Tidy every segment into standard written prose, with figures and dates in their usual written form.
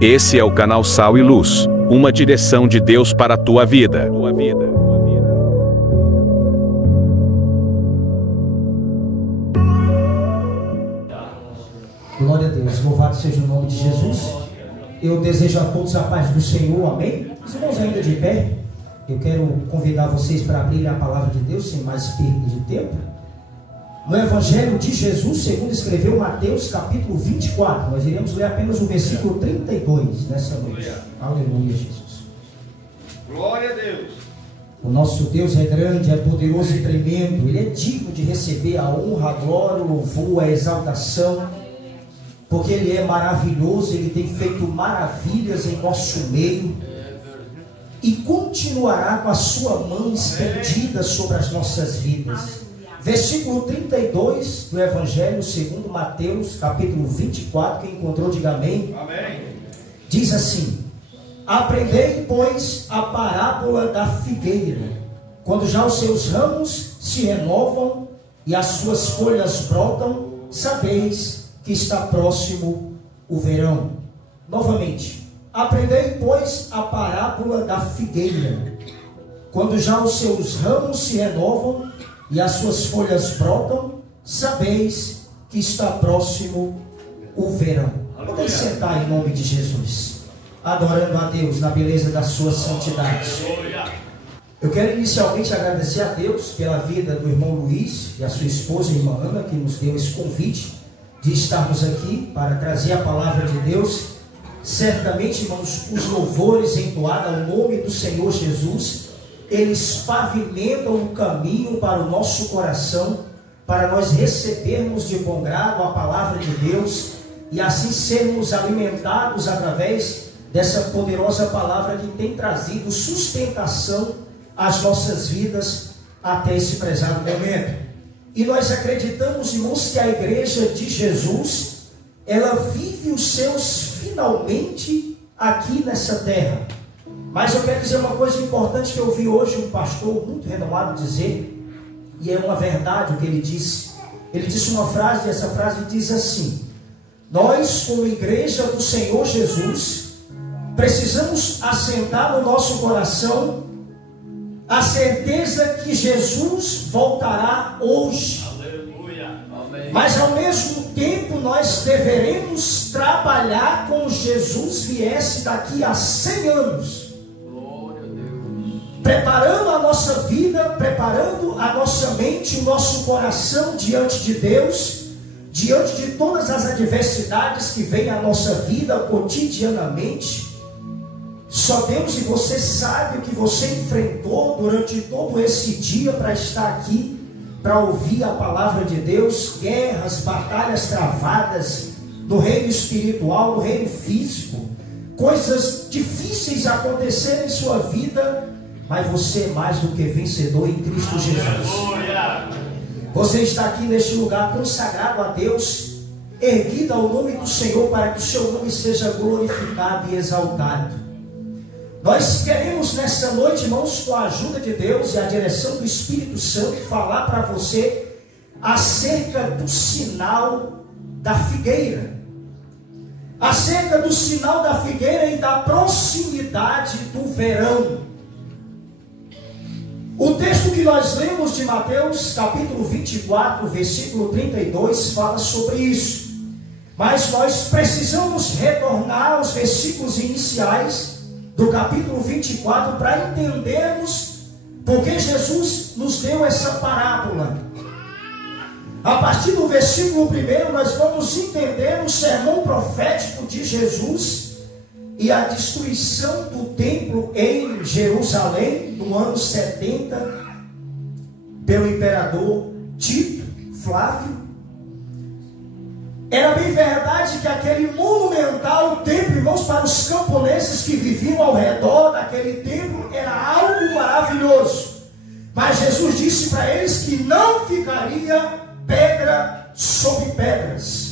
Esse é o canal Sal e Luz, uma direção de Deus para a tua vida. Glória a Deus, louvado seja o nome de Jesus. Eu desejo a todos a paz do Senhor, amém? Os irmãos ainda de pé, eu quero convidar vocês para abrirem a palavra de Deus sem mais perda de tempo. No Evangelho de Jesus, segundo escreveu Mateus, capítulo 24, nós iremos ler apenas o versículo 32 nessa noite. Aleluia, Jesus. Glória a Deus. O nosso Deus é grande, é poderoso e tremendo. Ele é digno de receber a honra, a glória, o louvor, a exaltação, porque Ele é maravilhoso. Ele tem feito maravilhas em nosso meio e continuará com a sua mão estendida sobre as nossas vidas. Versículo 32 do Evangelho segundo Mateus, capítulo 24, quem encontrou, diga amém. Amém. Diz assim: aprendei, pois, a parábola da figueira. Quando já os seus ramos se renovam e as suas folhas brotam, sabeis que está próximo o verão. Novamente, aprendei, pois, a parábola da figueira. Quando já os seus ramos se renovam e as suas folhas brotam, sabeis que está próximo o verão. Podem sentar em nome de Jesus, adorando a Deus na beleza da sua santidade. Eu quero inicialmente agradecer a Deus pela vida do irmão Luiz e a sua esposa, a irmã Ana, que nos deu esse convite de estarmos aqui para trazer a palavra de Deus. Certamente, irmãos, os louvores entoados ao nome do Senhor Jesus, eles pavimentam o caminho para o nosso coração, para nós recebermos de bom grado a palavra de Deus e assim sermos alimentados através dessa poderosa palavra que tem trazido sustentação às nossas vidas até esse prezado momento. E nós acreditamos, irmãos, que a igreja de Jesus, ela vive os seus finalmente aqui nessa terra. Mas eu quero dizer uma coisa importante que eu vi hoje um pastor muito renomado dizer, e é uma verdade o que ele disse. Ele disse uma frase, e essa frase diz assim: nós, como igreja do Senhor Jesus, precisamos assentar no nosso coração a certeza que Jesus voltará hoje. Aleluia. Amém. Mas ao mesmo tempo nós deveremos trabalhar como Jesus viesse daqui a 100 anos. Glória a Deus. Preparando a nossa vida, preparando a nossa mente, o nosso coração diante de Deus, diante de todas as adversidades que vêm à nossa vida cotidianamente. Só Deus e você sabe o que você enfrentou durante todo esse dia para estar aqui, para ouvir a palavra de Deus. Guerras, batalhas travadas no reino espiritual, no reino físico, coisas difíceis acontecerem em sua vida, mas você é mais do que vencedor em Cristo Jesus. Você está aqui neste lugar consagrado a Deus, erguido ao nome do Senhor, para que o seu nome seja glorificado e exaltado. Nós queremos nessa noite, irmãos, com a ajuda de Deus e a direção do Espírito Santo, falar para você acerca do sinal da figueira. Acerca do sinal da figueira e da proximidade do verão. O texto que nós lemos de Mateus, capítulo 24, versículo 32, fala sobre isso. Mas nós precisamos retornar aos versículos iniciais do capítulo 24 para entendermos porque Jesus nos deu essa parábola. A partir do versículo 1 nós vamos entender o sermão profético de Jesus e a destruição do templo em Jerusalém no ano 70 pelo imperador Tito Flávio. Era bem verdade que aquele monumental templo, irmãos, para os camponeses que viviam ao redor daquele templo, era algo maravilhoso. Mas Jesus disse para eles que não ficaria pedra sobre pedras.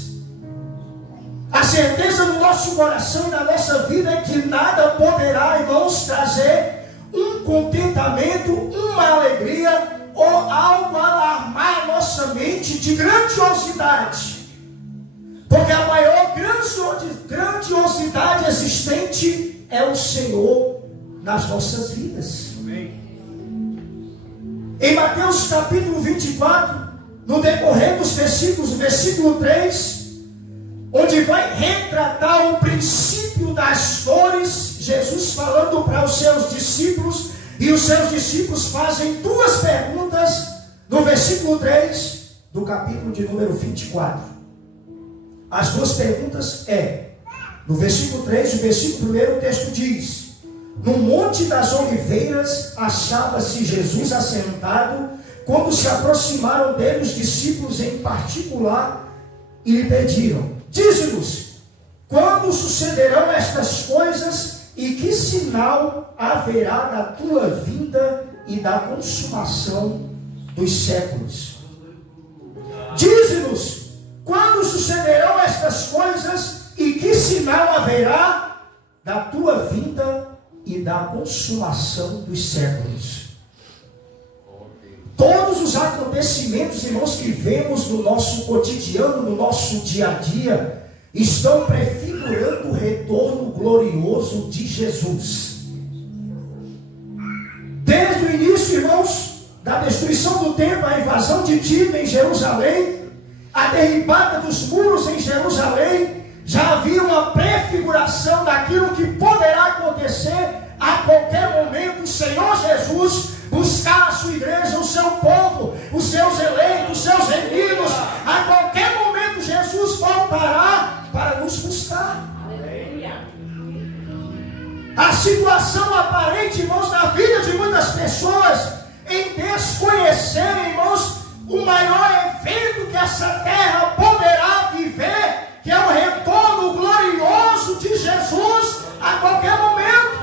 A certeza no nosso coração e na nossa vida é que nada poderá, irmãos, trazer um contentamento, uma alegria ou algo alarmar a nossa mente de grandiosidade. Porque a maior grandiosidade existente é o Senhor nas nossas vidas. Amém. Em Mateus capítulo 24, no decorrer dos versículos, o versículo 3, onde vai retratar o princípio das dores, Jesus falando para os seus discípulos, e os seus discípulos fazem duas perguntas no versículo 3 do capítulo de número 24. As duas perguntas no versículo 3, o versículo 1, o texto diz: no Monte das Oliveiras achava-se Jesus assentado, quando se aproximaram dele os discípulos em particular e lhe pediram: dize-nos, quando sucederão estas coisas e que sinal haverá da tua vinda e da consumação dos séculos? Dize-nos, quando sucederão estas coisas e que sinal haverá da tua vinda e da consumação dos séculos? Todos os acontecimentos, irmãos, que vemos no nosso cotidiano, no nosso dia a dia, estão prefigurando o retorno glorioso de Jesus. Desde o início, irmãos, da destruição do templo, a invasão de Tito em Jerusalém, a derribada dos muros em Jerusalém, já havia uma prefiguração daquilo que poderá acontecer a qualquer momento. O Senhor Jesus buscar a sua igreja, o seu povo, os seus eleitos, os seus remidos. A qualquer momento Jesus voltará para nos buscar. A situação aparente, irmãos, na vida de muitas pessoas, em desconhecerem, irmãos, o maior evento que essa terra poderá viver, que é o retorno glorioso de Jesus a qualquer momento.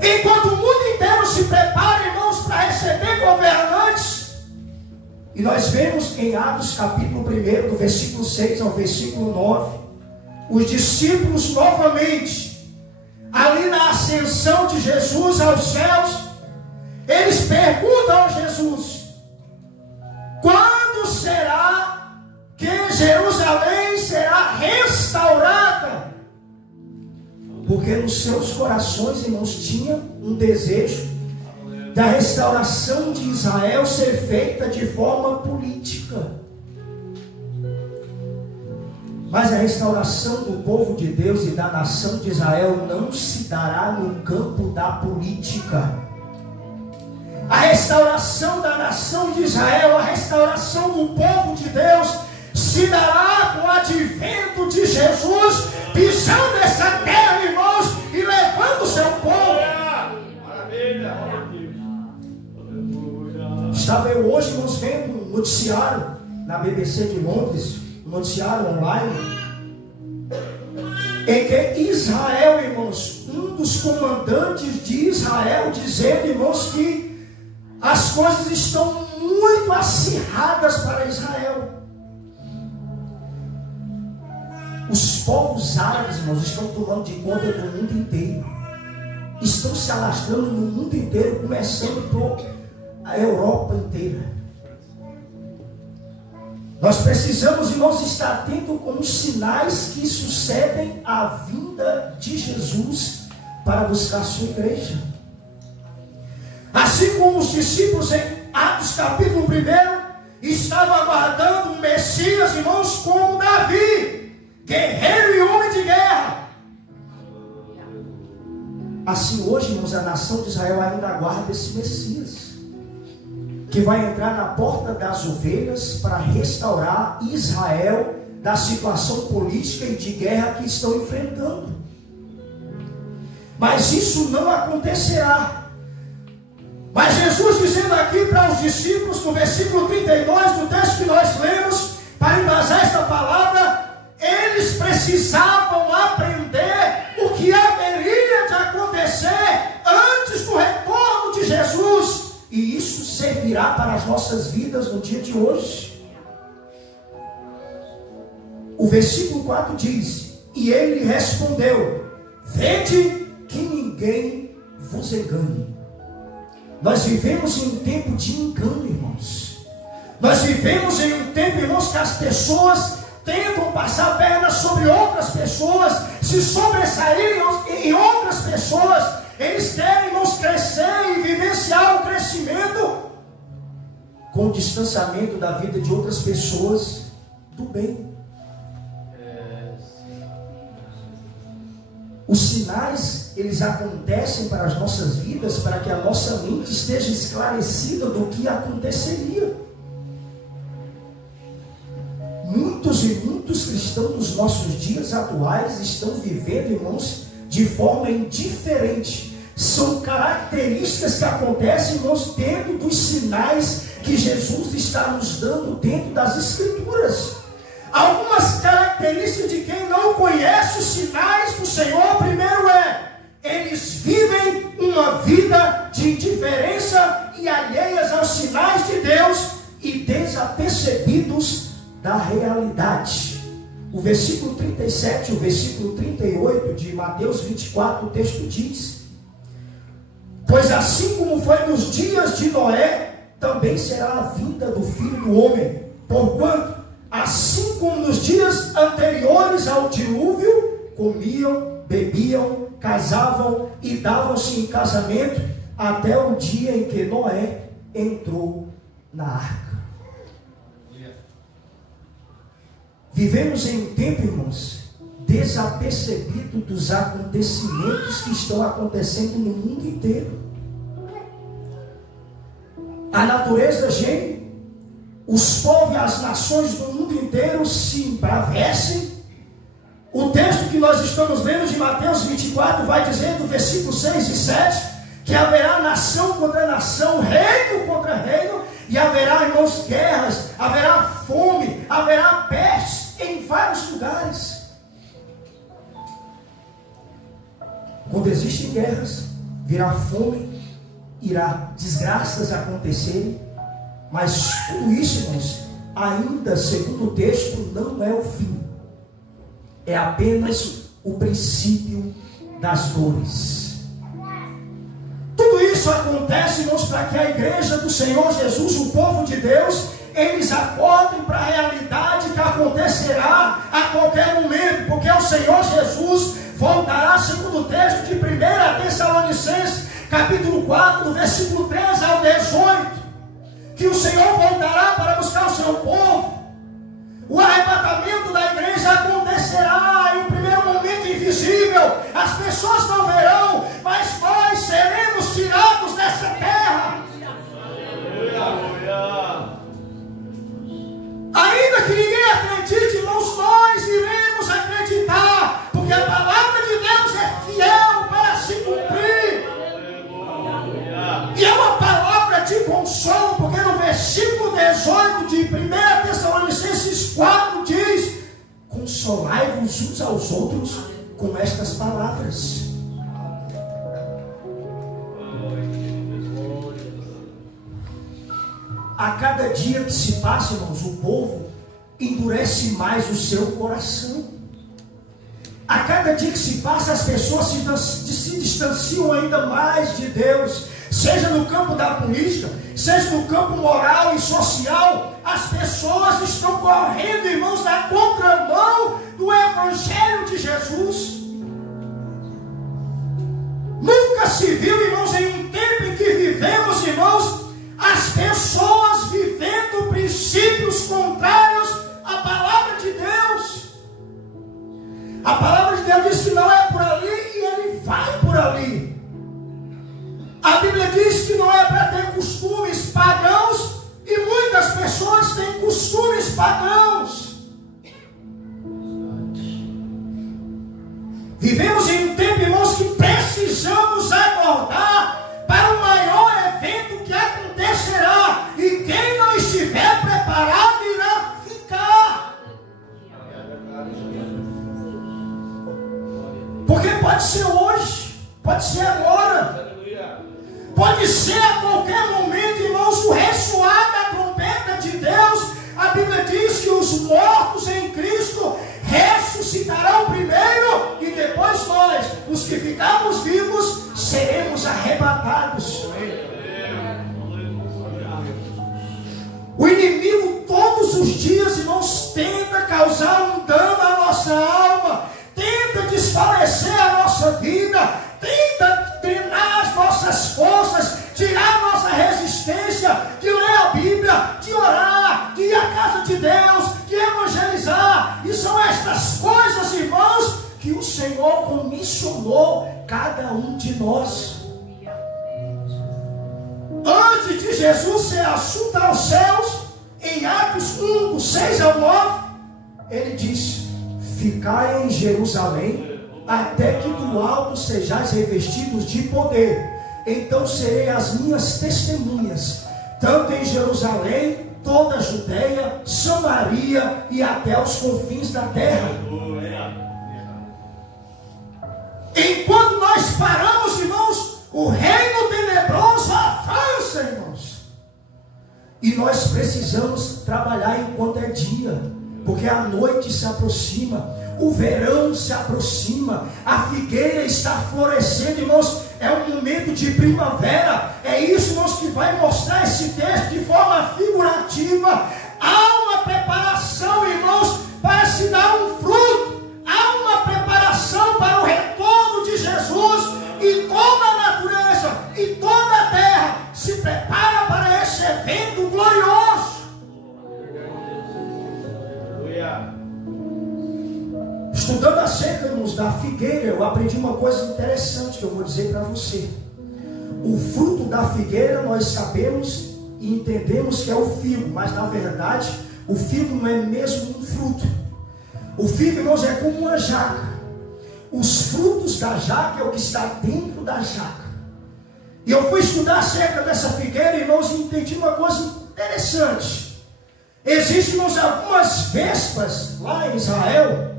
Enquanto o mundo inteiro se prepara, irmãos, para receber governantes, e nós vemos em Atos capítulo 1, do versículo 6 ao versículo 9, os discípulos novamente, ali na ascensão de Jesus aos céus, eles perguntam a Jesus: quando será que Jerusalém será restaurada? Porque nos seus corações, irmãos, tinha um desejo da restauração de Israel ser feita de forma política. Mas a restauração do povo de Deus e da nação de Israel não se dará no campo da política. A restauração da nação de Israel, a restauração do povo de Deus, se dará com o advento de Jesus, pisando essa terra, irmãos, e levando o seu povo. Estava eu hoje, irmãos, vendo um noticiário na BBC de Londres, um noticiário online, em que Israel, irmãos, um dos comandantes de Israel, dizendo, irmãos, que as coisas estão muito acirradas para Israel. Os povos árabes, irmãos, estão tomando de conta do mundo inteiro. Estão se alastrando no mundo inteiro, começando por a Europa inteira. Nós precisamos, irmãos, estar atentos com os sinais que sucedem à vinda de Jesus para buscar a sua igreja. Assim como os discípulos em Atos capítulo 1 estavam aguardando um Messias, irmãos, como Davi, guerreiro e homem de guerra. Assim hoje, irmãos, a nação de Israel ainda aguarda esse Messias, que vai entrar na porta das ovelhas para restaurar Israel da situação política e de guerra que estão enfrentando. Mas isso não acontecerá. Mas Jesus dizendo aqui para os discípulos, no versículo 32 do texto que nós lemos, para embasar esta palavra, eles precisavam aprender o que haveria de acontecer antes do retorno de Jesus. E isso servirá para as nossas vidas no dia de hoje. O versículo 4 diz: e ele respondeu: vede que ninguém vos engane. Nós vivemos em um tempo de engano, irmãos. Nós vivemos em um tempo, irmãos, que as pessoas tentam passar a perna sobre outras pessoas, se se sobressaírem em outras pessoas. Eles querem, irmãos, crescer e vivenciar o crescimento com o distanciamento da vida de outras pessoas do bem. Os sinais, eles acontecem para as nossas vidas, para que a nossa mente esteja esclarecida do que aconteceria. Muitos e muitos cristãos nos nossos dias atuais estão vivendo, irmãos, de forma indiferente. São características que acontecem, irmãos, dentro dos sinais que Jesus está nos dando dentro das Escrituras. Algumas características de quem não conhece os sinais do Senhor. Primeiro eles vivem uma vida de indiferença e alheias aos sinais de Deus e desapercebidos da realidade. O versículo 37 e o versículo 38 de Mateus 24, o texto diz: pois assim como foi nos dias de Noé, também será a vinda do Filho do Homem. Porquanto, assim como nos dias anteriores ao dilúvio, comiam, bebiam, casavam e davam-se em casamento, até o dia em que Noé entrou na arca. Vivemos em um tempo, irmãos, desapercebido dos acontecimentos que estão acontecendo no mundo inteiro. A natureza geme, os povos e as nações do mundo inteiro se embravecem. O texto que nós estamos lendo de Mateus 24 vai dizer, do versículo 6 e 7, que haverá nação contra nação, reino contra reino, e haverá, irmãos, guerras, haverá fome, haverá peste em vários lugares. Quando existem guerras, virá fome, irá desgraças acontecerem, mas tudo isso, irmãos, ainda, segundo o texto, não é o fim. É apenas o princípio das dores. Tudo isso acontece, irmãos, para que a igreja do Senhor Jesus, o povo de Deus, eles acordem para a realidade que acontecerá a qualquer momento, porque o Senhor Jesus voltará, segundo o texto de 1 Tessalonicenses, capítulo 4, do versículo 13 ao 18, que o Senhor voltará para buscar o seu povo. O arrebatamento da igreja acontecerá em um primeiro momento invisível, as pessoas não verão, mas nós seremos tirados dessa terra. Ainda que ninguém acredite, irmãos, nós iremos acreditar, porque a palavra de Deus é fiel para se cumprir. E é uma palavra de consolo, porque no versículo 18 de 1 Tessalonicenses 4 diz: consolai-vos uns aos outros com estas palavras. A cada dia que se passa, irmãos, o povo endurece mais o seu coração. A cada dia que se passa, as pessoas se distanciam ainda mais de Deus, seja no campo da política, seja no campo moral e social. As pessoas estão correndo, irmãos, na contramão do Evangelho de Jesus. Nunca se viu, irmãos, em um tempo em que vivemos, irmãos, as pessoas vivendo princípios contrários à palavra de Deus. A palavra de Deus diz que não é por ali e ele vai por ali. A Bíblia diz que não é para ter costumes pagãos e muitas pessoas têm costumes pagãos. Vivemos em um tempo, irmãos, que precisamos acordar para o maior evento que acontecerá, e quem não estiver preparado irá ficar. Porque pode ser hoje, pode ser agora, pode ser a qualquer momento, irmãos, o ressoar da trompeta de Deus. A Bíblia diz que os mortos em Cristo ressuscitarão primeiro, e depois nós, os que ficarmos vivos, seremos arrebatados. O inimigo todos os dias, irmãos, tenta causar um dano à nossa alma, tenta desfalecer a nossa vida, tenta drenar as nossas forças, tirar a nossa resistência de ler a Bíblia, de orar, de ir à casa de Deus, de evangelizar. E são estas coisas, irmãos, que o Senhor comissionou cada um de nós. Antes de Jesus ser assunto aos céus, em Atos 1, do 6 ao 9, ele disse: ficai em Jerusalém, até que do alto sejais revestidos de poder. Então serei as minhas testemunhas, tanto em Jerusalém, toda a Judeia, Samaria e até os confins da terra. Enquanto nós paramos, irmãos, o reino tenebroso avança, irmãos. E nós precisamos trabalhar enquanto é dia, porque a noite se aproxima, o verão se aproxima, a figueira está florescendo, irmãos. É um momento de primavera. É isso, irmãos, que vai mostrar esse texto de forma figurativa. Há uma preparação, irmãos, para se dar um fruto. Há uma preparação para o retorno de Jesus. E toda a natureza e toda a terra se prepara para esse evento glorioso. Estudando acerca, irmãos, da figueira, eu aprendi uma coisa interessante que eu vou dizer para você. O fruto da figueira nós sabemos e entendemos que é o figo, mas na verdade o figo não é mesmo um fruto. O figo, irmãos, é como uma jaca. Os frutos da jaca é o que está dentro da jaca. E eu fui estudar acerca dessa figueira, irmãos, e entendi uma coisa interessante. Existem, irmãos, algumas vespas lá em Israel,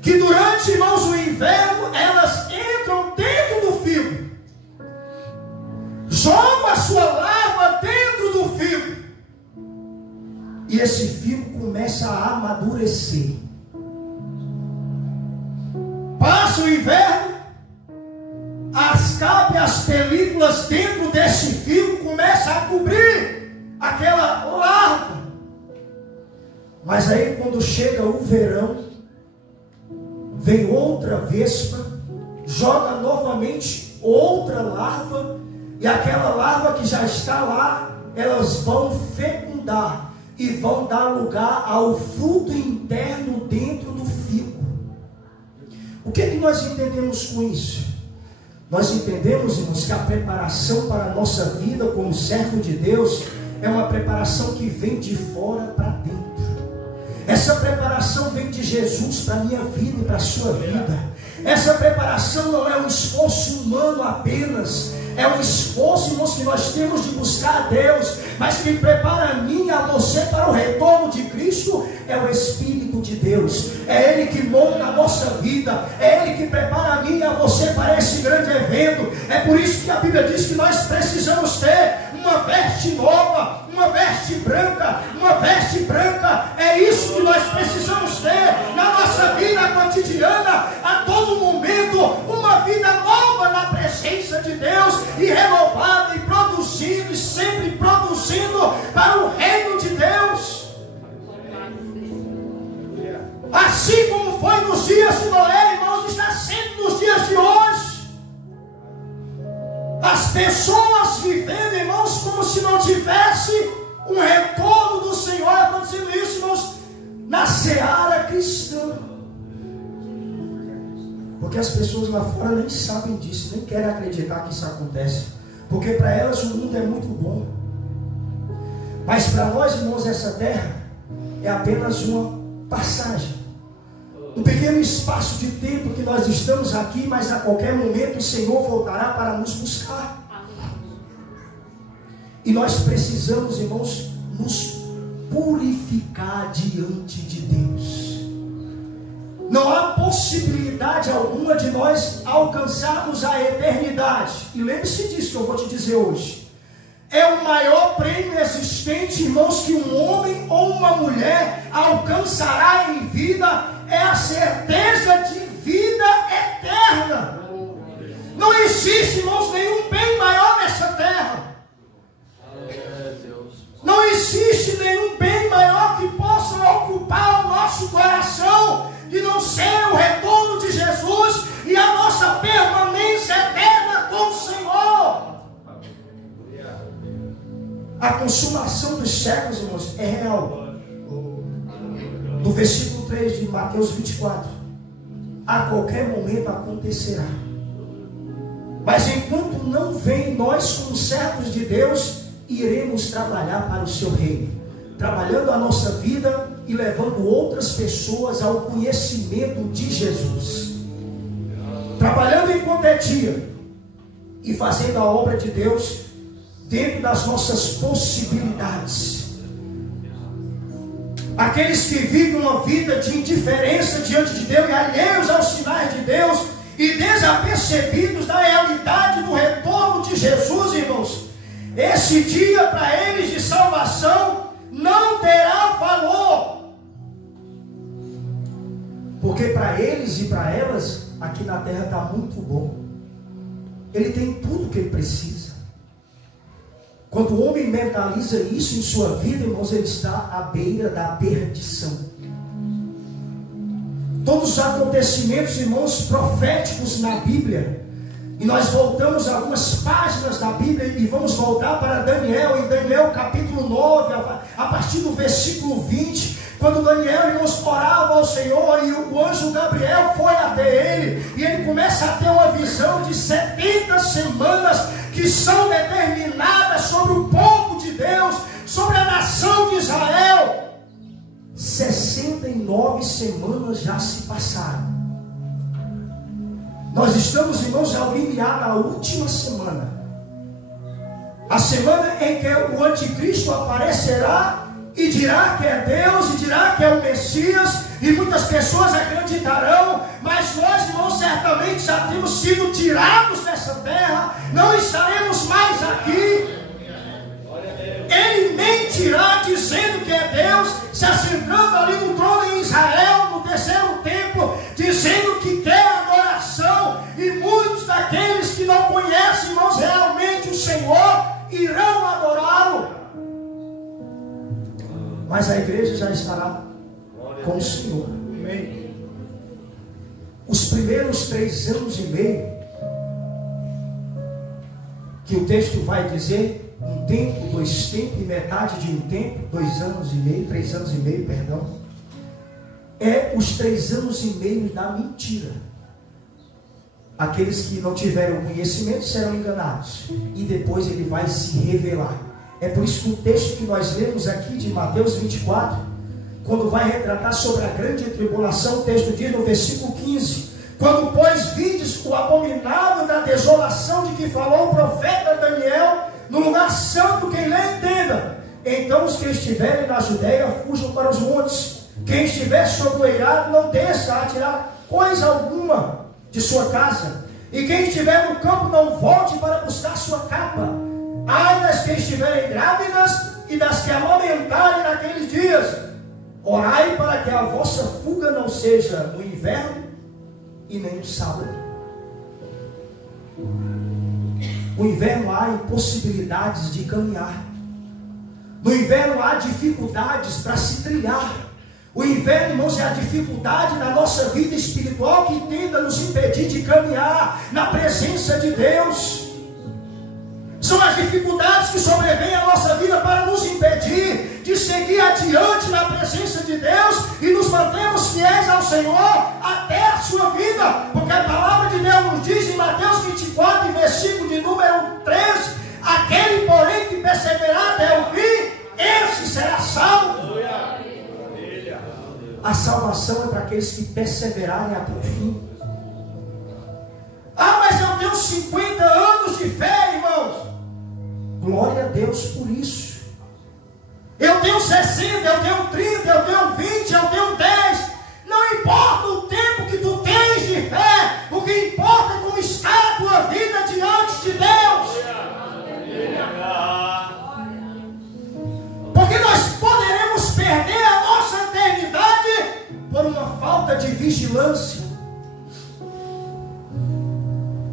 que durante, irmãos, o inverno, elas entram dentro do figo, jogam a sua larva dentro do figo, e esse figo começa a amadurecer. Passa o inverno, as capas e as películas dentro desse figo começam a cobrir aquela larva. Mas aí quando chega o verão, vem outra vespa, joga novamente outra larva, e aquela larva que já está lá, elas vão fecundar e vão dar lugar ao fruto interno dentro do figo. O que nós entendemos com isso? Nós entendemos, irmãos, que a preparação para a nossa vida como servo de Deus é uma preparação que vem de fora para dentro. Essa preparação vem de Jesus para a minha vida e para a sua vida. Essa preparação não é um esforço humano apenas. É um esforço, irmãos, que nós temos de buscar a Deus. Mas quem prepara a mim e a você para o retorno de Cristo é o Espírito de Deus. É Ele que monta a nossa vida. É Ele que prepara a mim e a você para esse grande evento. É por isso que a Bíblia diz que nós precisamos ter uma veste nova, uma veste branca, uma veste branca. É isso que nós precisamos ter na nossa vida cotidiana, a todo momento, uma vida nova na presença de Deus, e renovada, e produzindo, e sempre produzindo para o reino de Deus. Assim como foi nos dias de Noé, irmãos, está sendo nos dias de hoje. As pessoas vivendo, irmãos, como se não tivesse um retorno do Senhor acontecendo isso, irmãos, na seara cristã. Porque as pessoas lá fora nem sabem disso, nem querem acreditar que isso acontece, porque para elas o mundo é muito bom. Mas para nós, irmãos, essa terra é apenas uma passagem, um pequeno espaço de tempo que nós estamos aqui, mas a qualquer momento o Senhor voltará para nos buscar. E nós precisamos, irmãos, nos purificar diante de Deus. Não há possibilidade alguma de nós alcançarmos a eternidade. E lembre-se disso que eu vou te dizer hoje. É o maior prêmio existente, irmãos, que um homem ou uma mulher alcançará em vida. É a certeza de vida eterna. Não existe, irmãos, nenhum bem maior nessa terra. Não existe nenhum bem maior que possa ocupar o nosso coração e não ser o retorno A consumação dos séculos, irmãos, é real. No versículo 3 de Mateus 24, a qualquer momento acontecerá. Mas enquanto não vem, nós como servos de Deus, iremos trabalhar para o seu reino, trabalhando a nossa vida e levando outras pessoas ao conhecimento de Jesus, trabalhando enquanto é dia e fazendo a obra de Deus dentro das nossas possibilidades. Aqueles que vivem uma vida de indiferença diante de Deus e alheios aos sinais de Deus e desapercebidos da realidade do retorno de Jesus, irmãos, esse dia para eles de salvação não terá valor, porque para eles e para elas aqui na terra está muito bom. Ele tem tudo que ele precisa. Quando o homem mentaliza isso em sua vida, irmãos, ele está à beira da perdição. Todos os acontecimentos, irmãos, proféticos na Bíblia, e nós voltamos algumas páginas da Bíblia e vamos voltar para Daniel, em Daniel capítulo 9, a partir do versículo 20, quando Daniel, irmãos, orava ao Senhor e o anjo Gabriel foi até ele, e ele começa a ter uma visão de 70 semanas que são determinadas sobre o povo de Deus, sobre a nação de Israel. 69 semanas já se passaram. Nós estamos, irmãos, ao limiar da última semana, a semana em que o anticristo aparecerá e dirá que é Deus, e dirá que é o Messias, e muitas pessoas acreditarão, mas nós, irmãos, certamente já temos sido tirados dessa terra, não estaremos mais aqui. Ele mentirá dizendo que é Deus, se assentando ali no trono em Israel, no terceiro templo, dizendo que quer adoração, e muitos daqueles que não conhecem, irmãos, realmente o Senhor, irão adorá-lo. Mas a igreja já estará com o Senhor. Os primeiros 3 anos e meio, que o texto vai dizer, 1 tempo, 2 tempos e metade de 1 tempo, 2 anos e meio, 3 anos e meio, perdão, é os 3 anos e meio da mentira. Aqueles que não tiveram conhecimento serão enganados, e depois ele vai se revelar. É por isso que o texto que nós lemos aqui de Mateus 24, quando vai retratar sobre a grande tribulação, o texto diz no versículo 15: quando pois vides o abominável da desolação de que falou o profeta Daniel, no lugar santo, quem lê entenda, então os que estiverem na Judeia fujam para os montes, quem estiver sobre o eirado não desça a tirar coisa alguma de sua casa, e quem estiver no campo não volte para buscar sua capa. Ai das que estiverem grávidas e das que amamentarem naqueles dias. Orai para que a vossa fuga não seja no inverno e nem no sábado. No inverno há impossibilidades de caminhar. No inverno há dificuldades para se trilhar. O inverno, irmãos, é a dificuldade da nossa vida espiritual que tenta nos impedir de caminhar na presença de Deus. São as dificuldades que sobrevêm à nossa vida para nos impedir de seguir adiante na presença de Deus e nos mantermos fiéis ao Senhor até a sua vida. Porque a palavra de Deus nos diz em Mateus 24, versículo de número 13: aquele, porém, que perseverar até o fim, esse será salvo. A salvação é para aqueles que perseverarem até o fim. Ah, mas eu tenho 50 anos de fé, irmãos. Glória a Deus por isso. Eu tenho 60, eu tenho 30, eu tenho 20, eu tenho 10. Não importa o tempo que tu tens de fé, o que importa é como está a tua vida diante de Deus. Porque nós poderemos perder a nossa eternidade por uma falta de vigilância.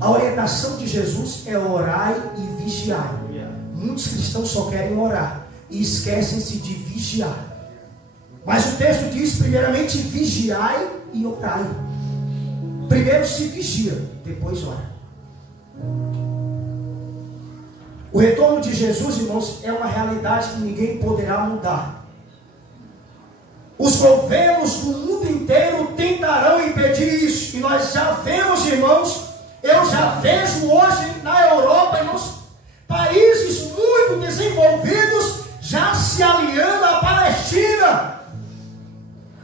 A orientação de Jesus é orai e vigiai. Muitos cristãos só querem orar e esquecem-se de vigiar. Mas o texto diz primeiramente vigiai e orai. Primeiro se vigia, depois ora. O retorno de Jesus, irmãos, é uma realidade que ninguém poderá mudar. Os governos do mundo inteiro tentarão impedir isso. E nós já vemos, irmãos, eu já vejo hoje na Europa, irmãos, países muito desenvolvidos já se aliando à Palestina.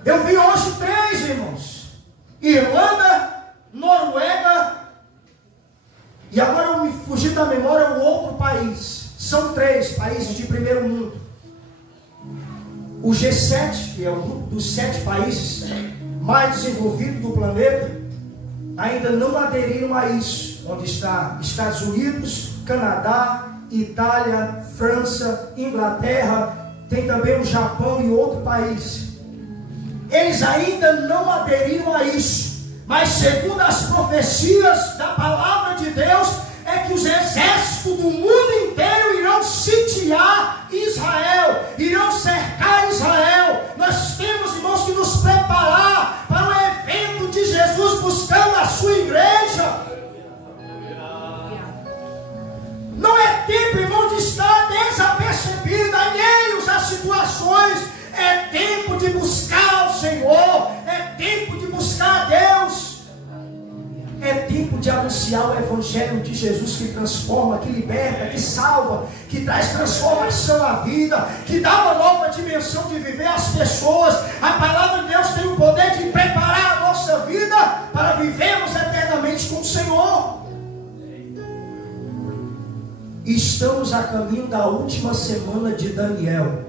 Eu vi hoje 3, irmãos: Irlanda, Noruega, e agora eu me fugi da memória um outro país. São 3 países de primeiro mundo. O G7, que é o grupo dos 7 países mais desenvolvidos do planeta, ainda não aderiram a isso, onde está Estados Unidos, Canadá, Itália, França, Inglaterra, tem também o Japão e outro país. Eles ainda não aderiram a isso, mas segundo as profecias da palavra de Deus, é que os exércitos do mundo inteiro irão sitiar Israel, irão cercar Israel. Nós temos, irmãos, que nos preparar para o evento de Jesus buscando a sua igreja. Não é tempo, irmão, de estar desapercebido, alheios às situações. É tempo de buscar o Senhor, é tempo de buscar a Deus. É tempo de anunciar o Evangelho de Jesus, que transforma, que liberta, que salva, que traz transformação à vida, que dá uma nova dimensão de viver às pessoas. A palavra de Deus tem o poder de preparar a nossa vida para vivermos eternamente com o Senhor. Estamos a caminho da última semana de Daniel.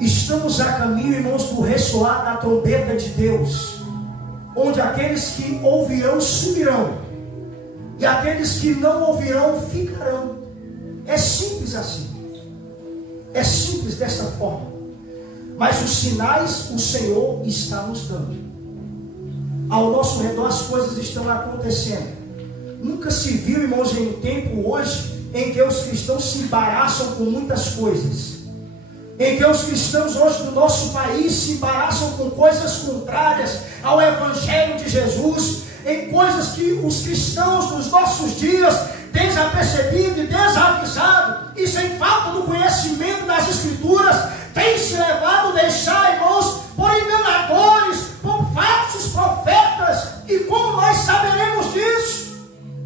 Estamos a caminho, irmãos, do ressoar da trombeta de Deus, onde aqueles que ouvirão subirão, e aqueles que não ouvirão ficarão. É simples assim. É simples dessa forma. Mas os sinais o Senhor está nos dando. Ao nosso redor as coisas estão acontecendo. Nunca se viu, irmãos, em um tempo hoje em que os cristãos se embaraçam com muitas coisas, em que os cristãos hoje do nosso país se embaraçam com coisas contrárias ao Evangelho de Jesus, em coisas que os cristãos dos nossos dias, desapercebido e desavisado, e sem falta do conhecimento das Escrituras, têm se levado a deixar, irmãos, por enganadores, por falsos profetas. E como nós saberemos disso?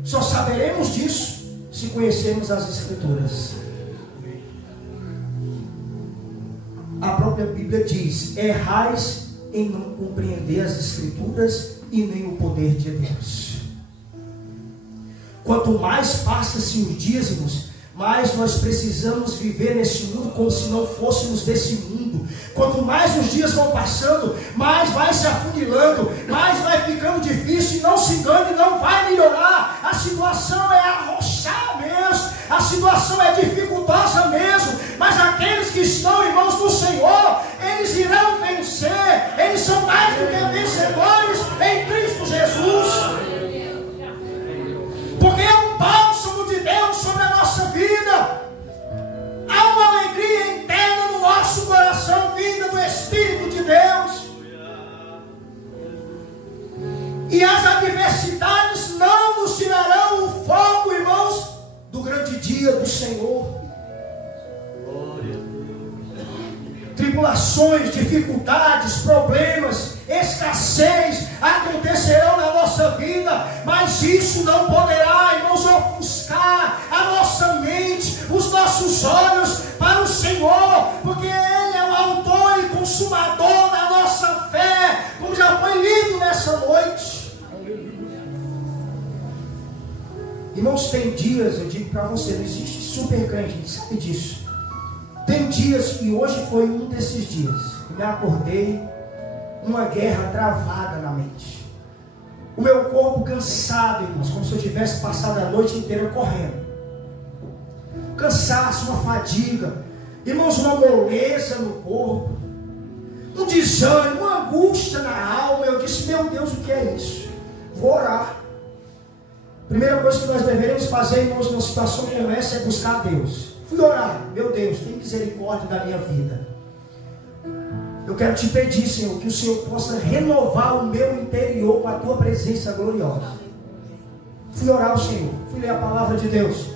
Só saberemos disso se conhecermos as Escrituras. A própria Bíblia diz: errais em não compreender as Escrituras e nem o poder de Deus. Quanto mais passa-se os dias, irmãos, mais nós precisamos viver nesse mundo como se não fôssemos desse mundo. Quanto mais os dias vão passando, mais vai se afunilando, mais vai ficando difícil. E não se engane, não vai melhorar. A situação é arrochar mesmo, a situação é dificultosa mesmo. Mas aqueles que estão, irmãos, no Senhor, eles irão vencer. Eles são mais do que vencedores em Cristo Jesus. Porque é um bálsamo de Deus sobre a nossa vida. Há uma alegria interna no nosso coração, vinda do Espírito de Deus. E as adversidades não nos tirarão o foco, irmãos, do grande dia do Senhor. Tribulações, dificuldades, problemas, escassez acontecerão na nossa vida, mas isso não poderá, irmãos, ofuscar a nossa mente, os nossos olhos para o Senhor, porque Ele é o autor e consumador da nossa fé, como já foi lido nessa noite. Irmãos, tem dias, eu digo para você, não existe super crente, a gente sabe disso. Tem dias, e hoje foi um desses dias, eu me acordei, uma guerra travada na mente. O meu corpo cansado, irmãos, como se eu tivesse passado a noite inteira correndo. Cansaço, uma fadiga, irmãos, uma moleza no corpo, um desânimo, uma angústia na alma. Eu disse: meu Deus, o que é isso? Vou orar. Primeira coisa que nós deveremos fazer, irmãos, numa situação como essa, é buscar a Deus. Fui orar: meu Deus, tem misericórdia da minha vida. Eu quero te pedir, Senhor, que o Senhor possa renovar o meu interior com a tua presença gloriosa. Fui orar ao Senhor, fui ler a palavra de Deus,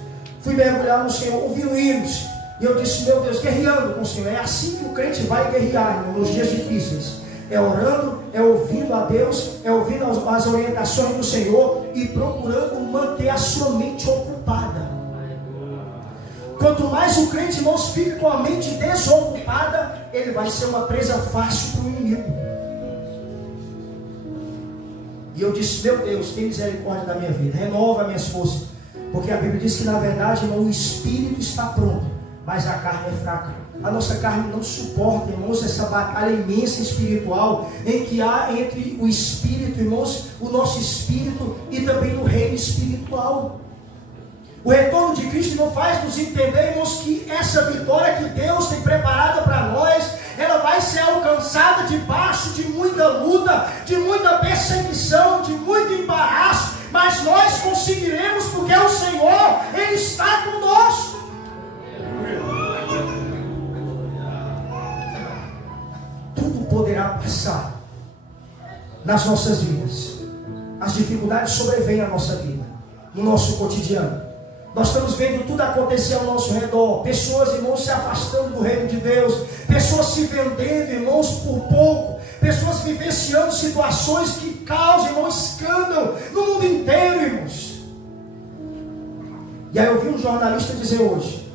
fui mergulhar no Senhor, ouvindo hinos. E eu disse, meu Deus, guerreando com o Senhor. É assim que o crente vai guerrear, irmão, nos dias difíceis. É orando, é ouvindo a Deus, é ouvindo as orientações do Senhor e procurando manter a sua mente ocupada. Quanto mais o crente, irmãos, fica com a mente desocupada, ele vai ser uma presa fácil para o inimigo. E eu disse, meu Deus, tem misericórdia da minha vida, renova minhas forças. Porque a Bíblia diz que na verdade, irmão, o espírito está pronto, mas a carne é fraca. A nossa carne não suporta, irmãos, essa batalha imensa espiritual em que há entre o espírito, irmãos, o nosso espírito e também o reino espiritual. O retorno de Cristo não faz nos entender, irmãos, que essa vitória que Deus tem preparada para nós, ela vai ser alcançada debaixo de muita luta, de muita perseguição, de muito embaraço, mas nós conseguiremos porque o Senhor, Ele está conosco. Tudo poderá passar nas nossas vidas. As dificuldades sobrevêm à nossa vida, no nosso cotidiano. Nós estamos vendo tudo acontecer ao nosso redor. Pessoas, irmãos, se afastando do reino de Deus. Pessoas se vendendo, irmãos, por pouco. Pessoas vivenciando situações que causam, irmãos, escândalo no mundo inteiro, irmãos. E aí eu vi um jornalista dizer hoje,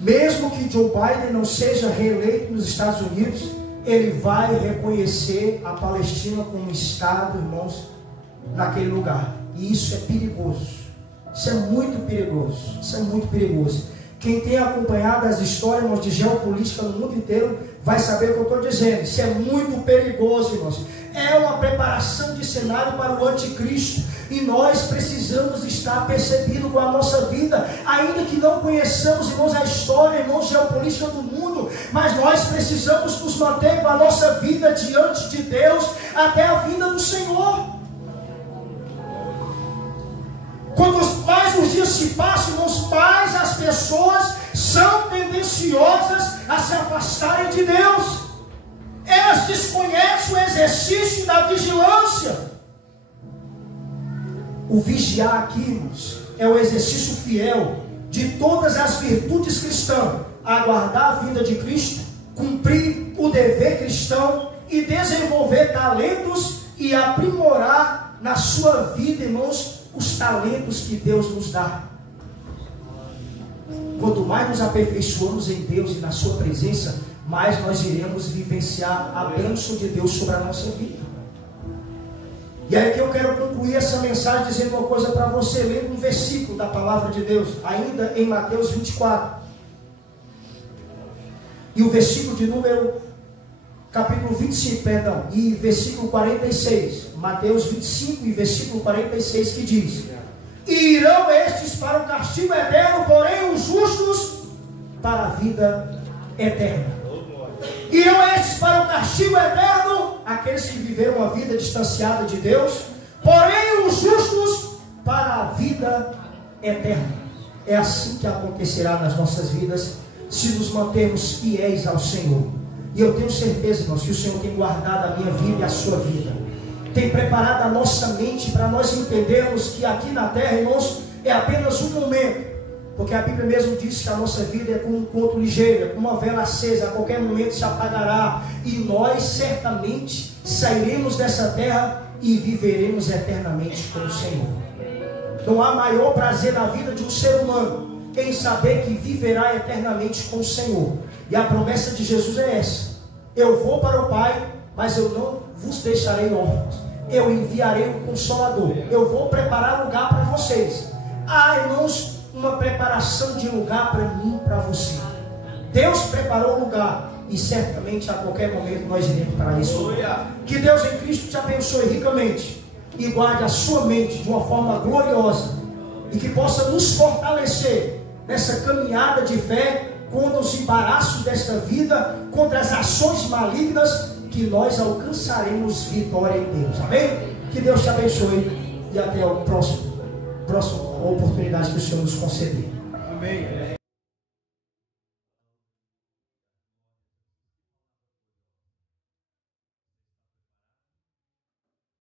mesmo que Joe Biden não seja reeleito nos Estados Unidos, ele vai reconhecer a Palestina como Estado, irmãos, naquele lugar. E isso é perigoso. Isso é muito perigoso. Isso é muito perigoso. Quem tem acompanhado as histórias, irmãos, de geopolítica no mundo inteiro, vai saber o que eu estou dizendo. Isso é muito perigoso, irmãos. É uma preparação de cenário para o anticristo. E nós precisamos estar percebidos com a nossa vida, ainda que não conheçamos, irmãos, a história, irmãos, geopolítica do mundo, mas nós precisamos nos manter com a nossa vida diante de Deus até a vinda do Senhor. Quanto mais os dias se passam, irmãos, mais as pessoas são tendenciosas a se afastarem de Deus. Elas desconhecem o exercício da vigilância. O vigiar aqui, irmãos, é o exercício fiel de todas as virtudes cristãs. Aguardar a vinda de Cristo, cumprir o dever cristão e desenvolver talentos e aprimorar na sua vida, irmãos, os talentos que Deus nos dá. Quanto mais nos aperfeiçoamos em Deus e na sua presença, mais nós iremos vivenciar a bênção de Deus sobre a nossa vida. E aí que eu quero concluir essa mensagem dizendo uma coisa para você, lendo um versículo da palavra de Deus, ainda em Mateus 24. E o versículo de número, capítulo 25, perdão, e versículo 46. Mateus 25 e versículo 46, que diz: E irão estes para o castigo eterno, porém os justos para a vida eterna. Irão estes para o castigo eterno, aqueles que viveram uma vida distanciada de Deus, porém os justos para a vida eterna. É assim que acontecerá nas nossas vidas, se nos mantermos fiéis ao Senhor. E eu tenho certeza, irmãos, que o Senhor tem guardado a minha vida e a sua vida, tem preparado a nossa mente para nós entendermos que aqui na terra, irmãos, é apenas um momento. Porque a Bíblia mesmo diz que a nossa vida é como um ponto ligeiro, é como uma vela acesa, a qualquer momento se apagará. E nós certamente sairemos dessa terra e viveremos eternamente com o Senhor. Não há maior prazer na vida de um ser humano em saber que viverá eternamente com o Senhor. E a promessa de Jesus é essa: eu vou para o Pai, mas eu não vos deixarei órfãos. Eu enviarei o Consolador. Eu vou preparar lugar para vocês. Ah, irmãos, uma preparação de lugar para mim, para você. Deus preparou o lugar e certamente a qualquer momento nós iremos para isso. Que Deus em Cristo te abençoe ricamente e guarde a sua mente de uma forma gloriosa e que possa nos fortalecer nessa caminhada de fé contra os embaraços desta vida, contra as ações malignas, que nós alcançaremos vitória em Deus. Amém? Que Deus te abençoe e até a próxima oportunidade que o Senhor nos conceder.